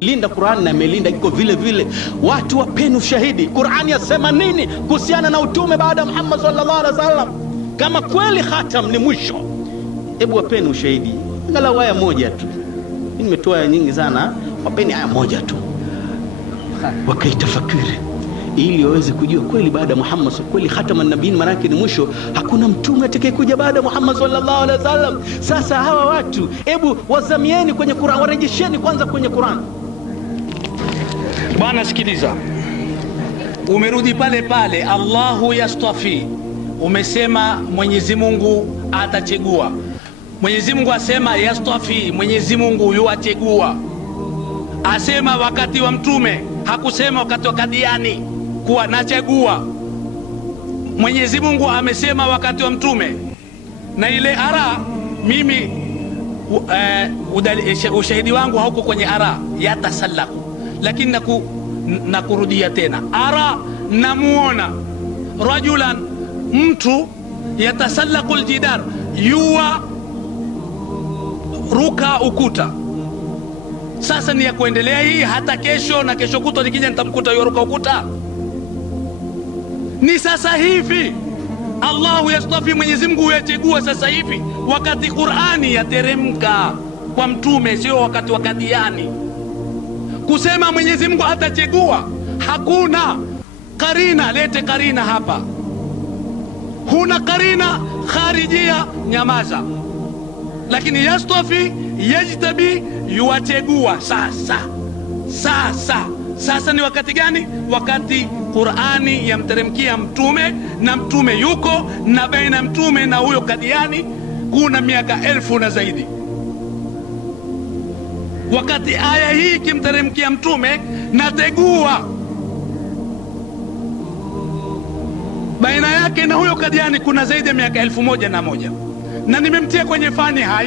Linda Qur'an na amelinda iko vile vile. Watu wapeni ushahidi. Qur'an yasema nini kuhusiana na utume baada ya Muhammad sallallahu alaihi wasallam? Kama kweli khatam ni mwisho, hebu wapeni ushahidi. Angalau aya moja tu. Nimetoa aya nyingi sana, wapeni aya moja tu. Wakaitafakiri ili waweze kujua kweli baada ya Muhammad kweli khataman nabiin maraki ni mwisho, hakuna mtume atakayekuja baada ya Muhammad sallallahu alaihi wasallam. Sasa hawa watu hebu wazamieni kwenye Qur'an, warejesheni kwanza kwenye Qur'an. Bwana sikiliza, umerudi pale pale, Allahu yastafi. Umesema Mwenyezi Mungu atachagua. Mwenyezi Mungu asema yastafi, Mwenyezi Mungu yuachagua. Asema wakati wa mtume, hakusema wakati wa Kadiani kuwa nachagua. Mwenyezi Mungu amesema wakati wa mtume. Na ile ara, mimi ushahidi wangu hauko kwenye ara yatasallaku, lakini nakurudia tena, ara namuona rajulan, mtu yatasallaku aljidar, yuwa ruka ukuta. Sasa ni ya kuendelea hii hata kesho na kesho kutwa nikija nitamkuta yuruka ukuta. Ni sasa hivi Allahu yastafi, Mwenyezi Mungu yachagua sasa hivi, wakati Qur'ani yateremka kwa mtume, sio wakati wa Kadiani. Kusema Mwenyezi Mungu atachagua, hakuna karina. Lete karina hapa. Huna karina kharijia, nyamaza. Lakini yastafi, yajtabi, yuachagua. Sasa ni wakati gani? Wakati Qur'ani yamteremkia mtume, na mtume yuko, na baina mtume na huyo Kadiani kuna miaka 1000 na zaidi. Wakati aya hii kimteremkia mtume, nategua baina yake na huyo Kadiani kuna zaidi ya miaka 1001, na nimemtia kwenye fani hai.